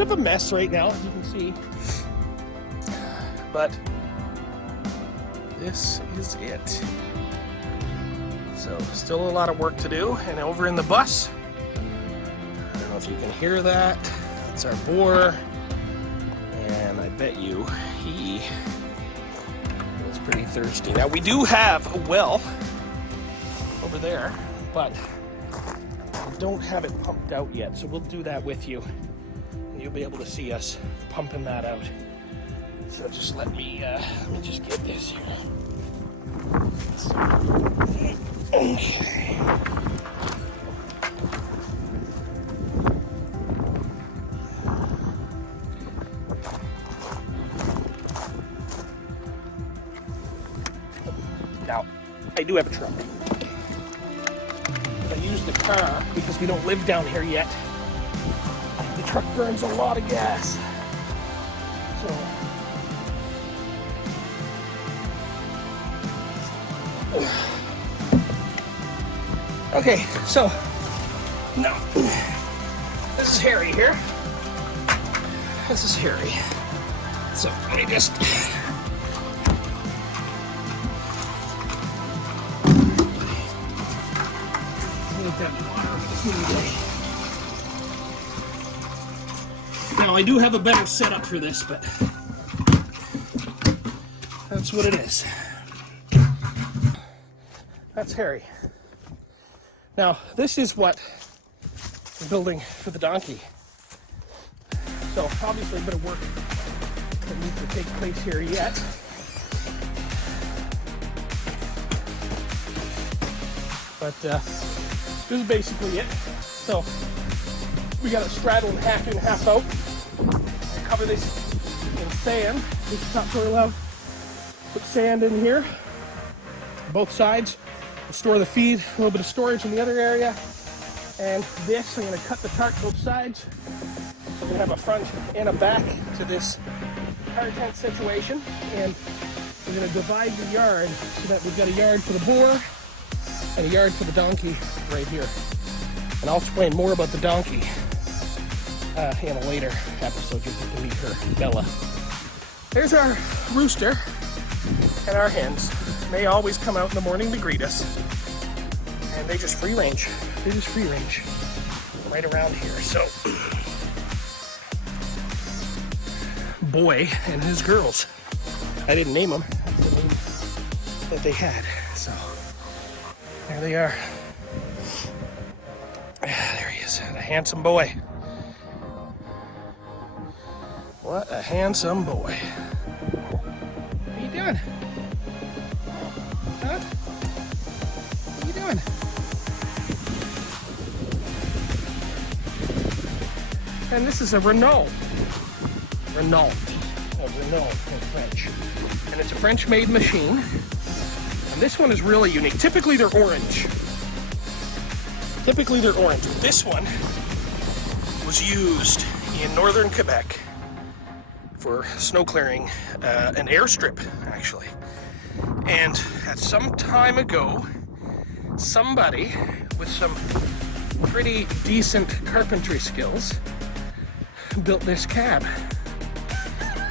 bit of a mess right now, as you can see. But this is it. So still a lot of work to do. And over in the bus, I don't know if you can hear that. That's our boar. And I bet you he was pretty thirsty. Now we do have a well over there, but we don't have it pumped out yet. So we'll do that with you. And you'll be able to see us pumping that out. So just let me just get this here. Okay. Now, I do have a truck. I use the car because we don't live down here yet. The truck burns a lot of gas. So okay, so now this is Harry here. This is Harry. So let me just make that water. Now I do have a better setup for this, but that's what it is. That's Harry. Now, this is what we're building for the donkey. So, obviously, a bit of work that needs to take place here yet. But this is basically it. So, we got it straddled half in, half out. I cover this in sand. This is topsoil out. Put sand in here, both sides. Store the feed, a little bit of storage in the other area, and this, I'm going to cut the tarp both sides. So we're going to have a front and a back to this car tent situation, and we're going to divide the yard so that we've got a yard for the boar and a yard for the donkey right here. And I'll explain more about the donkey in a later episode. You'll get to meet her, Bella. There's our rooster and our hens. They always come out in the morning to greet us, and they just free range. They just free range right around here. So, boy and his girls. I didn't name them. That's the name that they had. So, there they are. There he is, a handsome boy. What a handsome boy. What are you doing? Huh? What are you doing? And this is a Renault. Renault in French. And it's a French-made machine. And this one is really unique. Typically they're orange. This one was used in northern Quebec for snow clearing, an airstrip actually. And at some time ago, somebody with some pretty decent carpentry skills built this cab.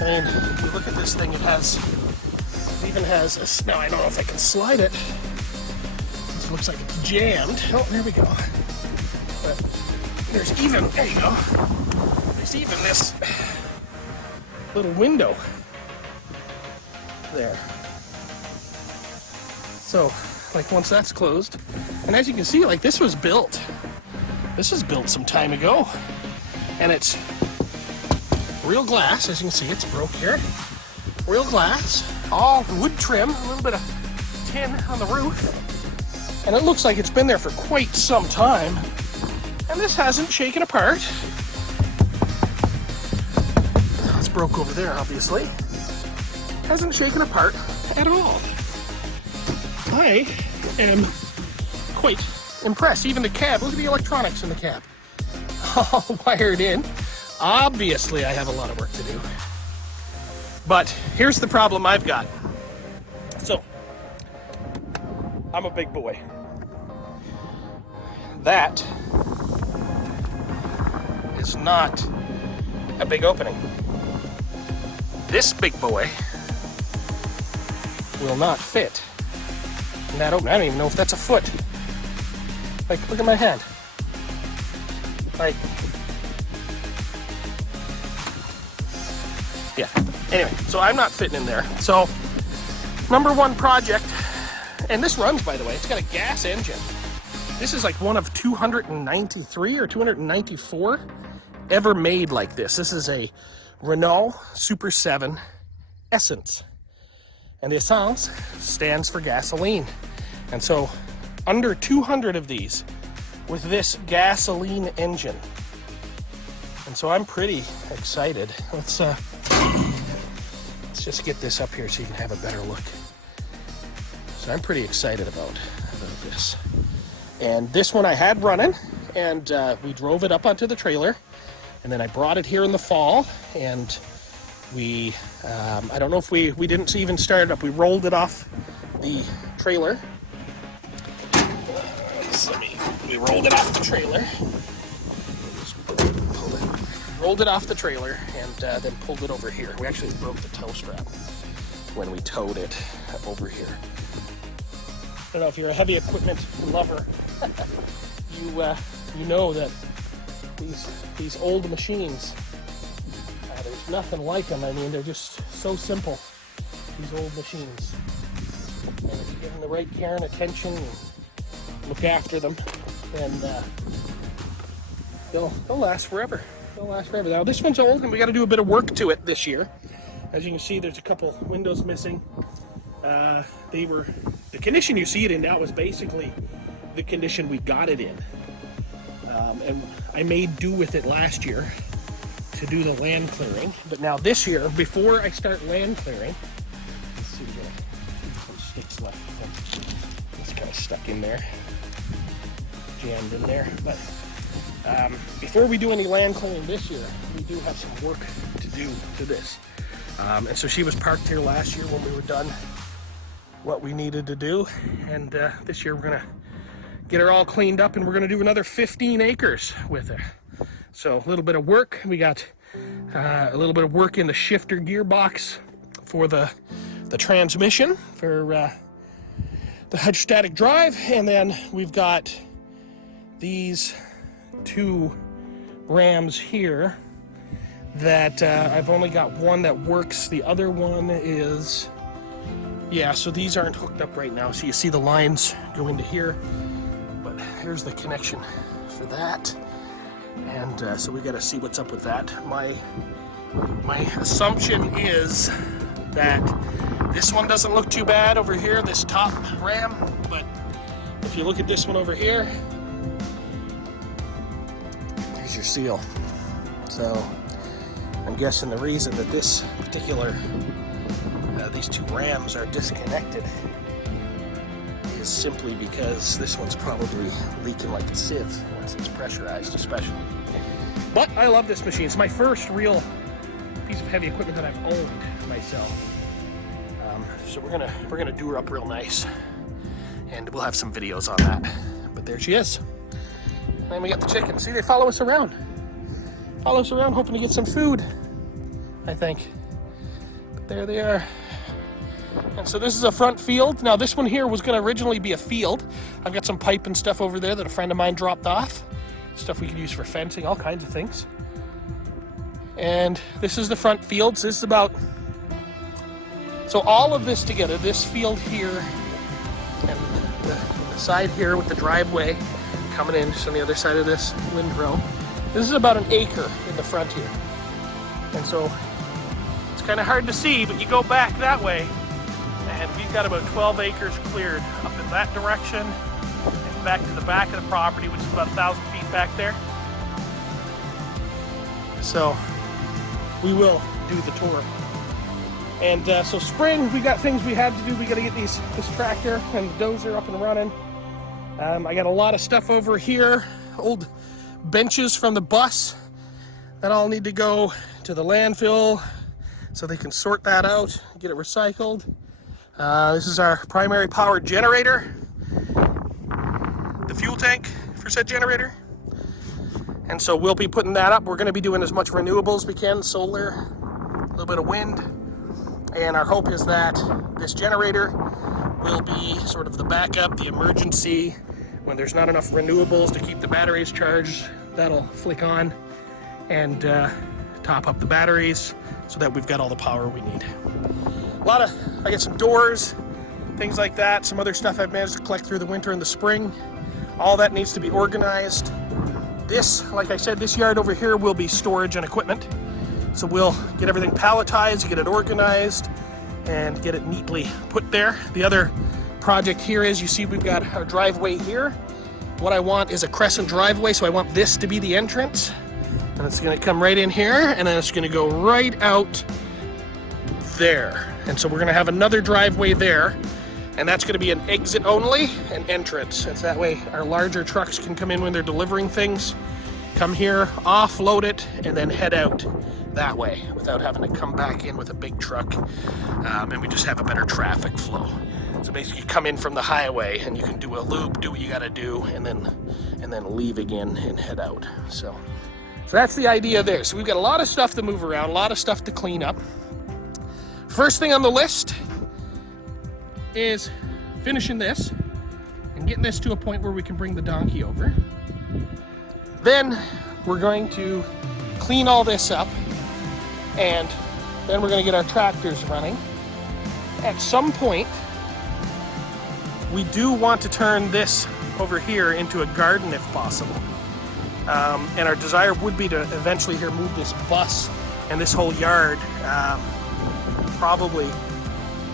And if you look at this thing, it even has a, now I don't know if I can slide it. It looks like it's jammed. Oh, there we go. But there's even, there you go. There's even this little window there. So, like once that's closed, and as you can see, like this was built some time ago, and it's real glass. As you can see, it's broke here. Real glass, all wood trim, a little bit of tin on the roof, and it looks like it's been there for quite some time. And this hasn't shaken apart. It's broke over there, obviously. Hasn't shaken apart at all. I am quite impressed. Even the cab, look at the electronics in the cab. All wired in. Obviously, I have a lot of work to do. But here's the problem I've got. So, I'm a big boy. That is not a big opening. This big boy will not fit in that opening. I don't even know if that's a foot. Like, look at my hand. Like, yeah. Anyway, so I'm not fitting in there. So, number one project, and this runs, by the way, it's got a gas engine. This is like one of 293 or 294 ever made like this. This is a Renault Super 7 Essence. And the Essence stands for gasoline. And so under 200 of these with this gasoline engine. And so I'm pretty excited. Let's just get this up here so you can have a better look. So I'm pretty excited about this. And this one I had running, and we drove it up onto the trailer, and then I brought it here in the fall, and we, I don't know if we didn't even start it up. We rolled it off the trailer. We rolled it off the trailer. Rolled it off the trailer, and then pulled it over here. We actually broke the tow strap when we towed it over here. I don't know if you're a heavy equipment lover. You know that these old machines, there's nothing like them. I mean, they're just so simple, these old machines. And if you give them the right care and attention and look after them, then they'll last forever. They'll last forever. Now this one's old, and we got to do a bit of work to it this year. As you can see, there's a couple windows missing. The condition you see it in now is basically the condition we got it in. And I made do with it last year to do the land clearing. But now this year, before I start land clearing, let's see, we got some sticks left. It's kind of stuck in there, jammed in there. But before we do any land clearing this year, we do have some work to do to this. And so she was parked here last year when we were done what we needed to do, and this year we're gonna get her all cleaned up, and we're gonna do another 15 acres with her. So a little bit of work. We got a little bit of work in the shifter gearbox for the transmission for the hydrostatic drive, and then we've got these two rams here that I've only got one that works. The other one is, yeah, so these aren't hooked up right now. So you see the lines go into here, but here's the connection for that. And so we got to see what's up with that. My assumption is that this one doesn't look too bad over here, this top ram, but if you look at this one over here, there's your seal. So I'm guessing the reason that this particular these two rams are disconnected is simply because this one's probably leaking like a sieve once it's pressurized, especially. But I love this machine. It's my first real piece of heavy equipment that I've owned myself. So we're gonna do her up real nice, and we'll have some videos on that. But there she is. And then we got the chickens. See, they follow us around. Follow us around, hoping to get some food, I think. But there they are. And so this is a front field. Now this one here was going to originally be a field. I've got some pipe and stuff over there that a friend of mine dropped off. Stuff we could use for fencing, all kinds of things. And this is the front field. So this is about, so all of this together, this field here and the side here with the driveway coming in just on the other side of this windrow. This is about an acre in the front here. And so it's kind of hard to see, but you go back that way, and we've got about 12 acres cleared up in that direction and back to the back of the property, which is about 1,000 feet back there. So we will do the tour. And so spring, we got things we had to do. We got to get this tractor and dozer up and running. I got a lot of stuff over here, old benches from the bus that all need to go to the landfill so they can sort that out, get it recycled. This is our primary power generator, the fuel tank for said generator. And so we'll be putting that up. We're going to be doing as much renewable as we can, solar, a little bit of wind. And our hope is that this generator will be sort of the backup, the emergency. When there's not enough renewables to keep the batteries charged, that'll flick on and top up the batteries so that we've got all the power we need. I got some doors, things like that, some other stuff I've managed to collect through the winter and the spring. All that needs to be organized. This, like I said, this yard over here will be storage and equipment. So we'll get everything palletized, get it organized, and get it neatly put there. The other project here is, you see we've got our driveway here. What I want is a crescent driveway, so I want this to be the entrance. And it's gonna come right in here, and then it's gonna go right out there. And so we're gonna have another driveway there, and that's gonna be an exit only and entrance. It's that way our larger trucks can come in when they're delivering things, come here, offload it, and then head out that way without having to come back in with a big truck. And we just have a better traffic flow. So basically you come in from the highway and you can do a loop, do what you gotta do, and then leave again and head out. So that's the idea there. So we've got a lot of stuff to move around, a lot of stuff to clean up. First thing on the list is finishing this and getting this to a point where we can bring the donkey over. Then we're going to clean all this up, and then we're going to get our tractors running. At some point, we do want to turn this over here into a garden if possible. And our desire would be to eventually here move this bus and this whole yard probably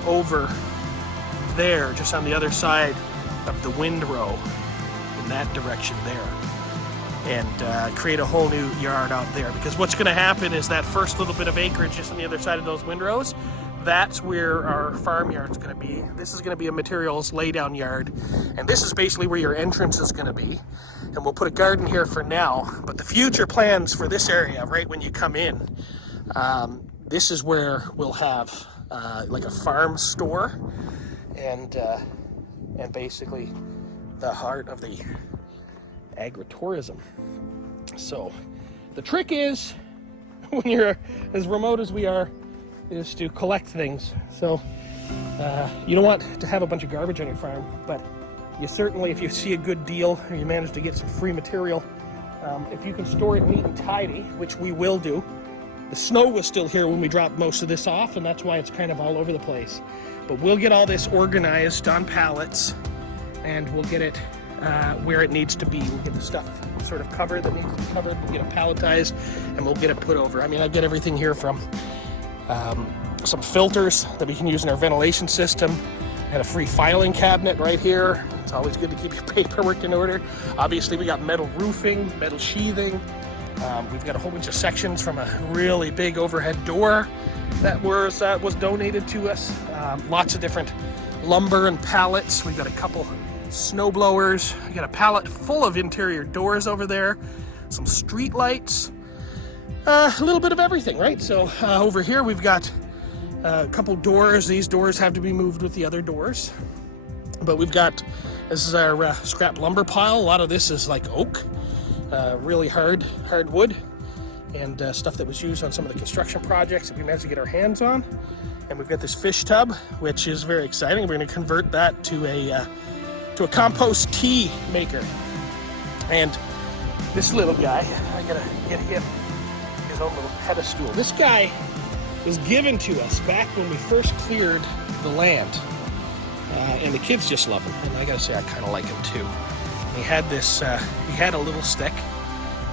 over there, just on the other side of the windrow, in that direction there, and create a whole new yard out there. Because what's going to happen is that first little bit of acreage just on the other side of those windrows, that's where our farmyard's going to be. This is going to be a materials laydown yard, and this is basically where your entrance is going to be. And we'll put a garden here for now, but the future plans for this area, right when you come in, this is where we'll have like a farm store, and basically the heart of the agritourism. So the trick is, when you're as remote as we are, is to collect things. So you don't want to have a bunch of garbage on your farm, but you certainly, if you see a good deal or you manage to get some free material, if you can store it neat and tidy, which we will do. The snow was still here when we dropped most of this off, and that's why it's kind of all over the place. But we'll get all this organized on pallets, and we'll get it where it needs to be. We'll get the stuff sort of covered that needs to be covered, we'll get it palletized, and we'll get it put over. I mean, I get everything here from some filters that we can use in our ventilation system, and a free filing cabinet right here. It's always good to keep your paperwork in order. Obviously, we got metal roofing, metal sheathing. We've got a whole bunch of sections from a really big overhead door that was donated to us. Lots of different lumber and pallets. We've got a couple snow blowers. We got a pallet full of interior doors over there. Some street lights. A little bit of everything, right? So over here we've got a couple doors. These doors have to be moved with the other doors. But we've got, this is our scrap lumber pile. A lot of this is like oak. Really hard wood, and stuff that was used on some of the construction projects that we managed to get our hands on. And we've got this fish tub, which is very exciting. We're going to convert that to a compost tea maker. And this little guy, I gotta get him his own little pedestal. This guy was given to us back when we first cleared the land, and the kids just love him. And I gotta say, I kind of like him too. He had this, he had a little stick.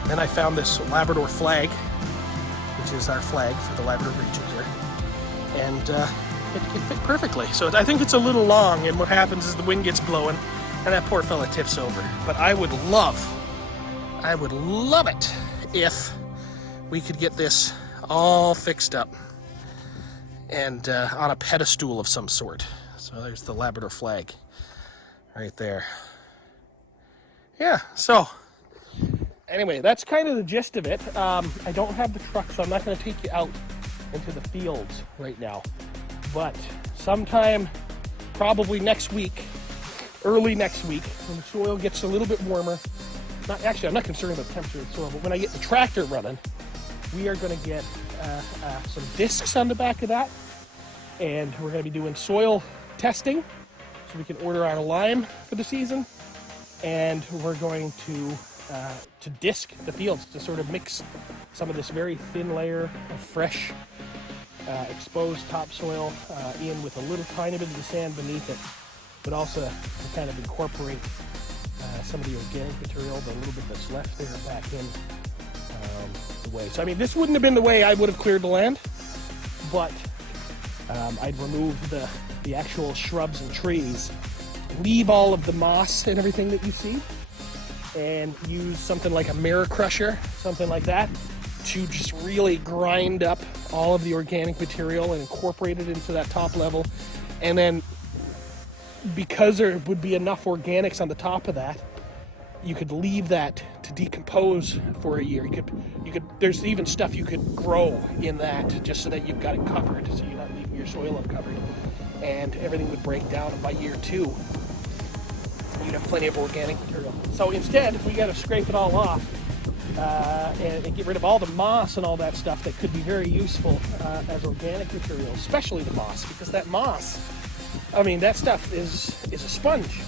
And then I found this Labrador flag, which is our flag for the Labrador region here. And it fit perfectly. So I think it's a little long, and what happens is the wind gets blowing and that poor fella tips over. But I would love it if we could get this all fixed up and on a pedestal of some sort. So there's the Labrador flag right there. Yeah, so anyway, that's kind of the gist of it. I don't have the truck, so I'm not going to take you out into the fields right now. But sometime, probably next week, early next week, when the soil gets a little bit warmer, actually, I'm not concerned about the temperature of the soil, but when I get the tractor running, we are going to get some discs on the back of that, and we're going to be doing soil testing so we can order our lime for the season, and we're going to disc the fields to sort of mix some of this very thin layer of fresh exposed topsoil in with a little tiny bit of the sand beneath it, but also to kind of incorporate some of the organic material, the little bit that's left there, back in the way. So I mean, this wouldn't have been the way I would have cleared the land, but I'd remove the actual shrubs and trees, leave all of the moss and everything that you see, and use something like a mirror crusher, something like that, to just really grind up all of the organic material and incorporate it into that top level. And then, because there would be enough organics on the top of that, you could leave that to decompose for a year. You could. There's even stuff you could grow in that, just so that you've got it covered, so you're not leaving your soil uncovered, and everything would break down. And by year 2, you'd have plenty of organic material. So instead, if we got to scrape it all off and get rid of all the moss and all that stuff that could be very useful as organic material, especially the moss, because that moss, I mean, that stuff is a sponge.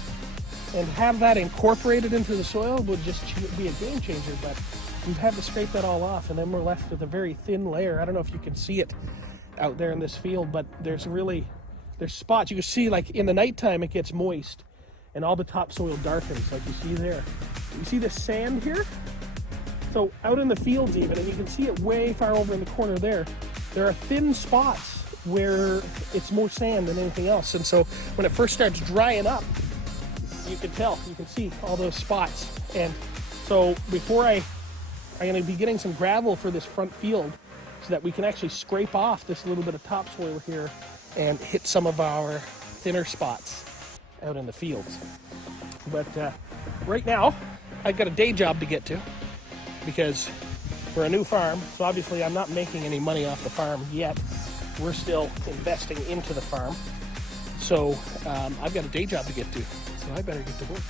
And have that incorporated into the soil would just be a game changer, but we've had to scrape that all off, and then we're left with a very thin layer. I don't know if you can see it out there in this field, but there's spots. You can see, like, in the nighttime it gets moist, and all the topsoil darkens, like you see there. You see the sand here? So out in the fields even, and you can see it way far over in the corner there, there are thin spots where it's more sand than anything else. And so when it first starts drying up, you can tell, you can see all those spots. And so before I'm going to be getting some gravel for this front field so that we can actually scrape off this little bit of topsoil here and hit some of our thinner spots out in the fields. But right now, I've got a day job to get to because we're a new farm, so obviously I'm not making any money off the farm yet. We're still investing into the farm. So I've got a day job to get to, so I better get to work.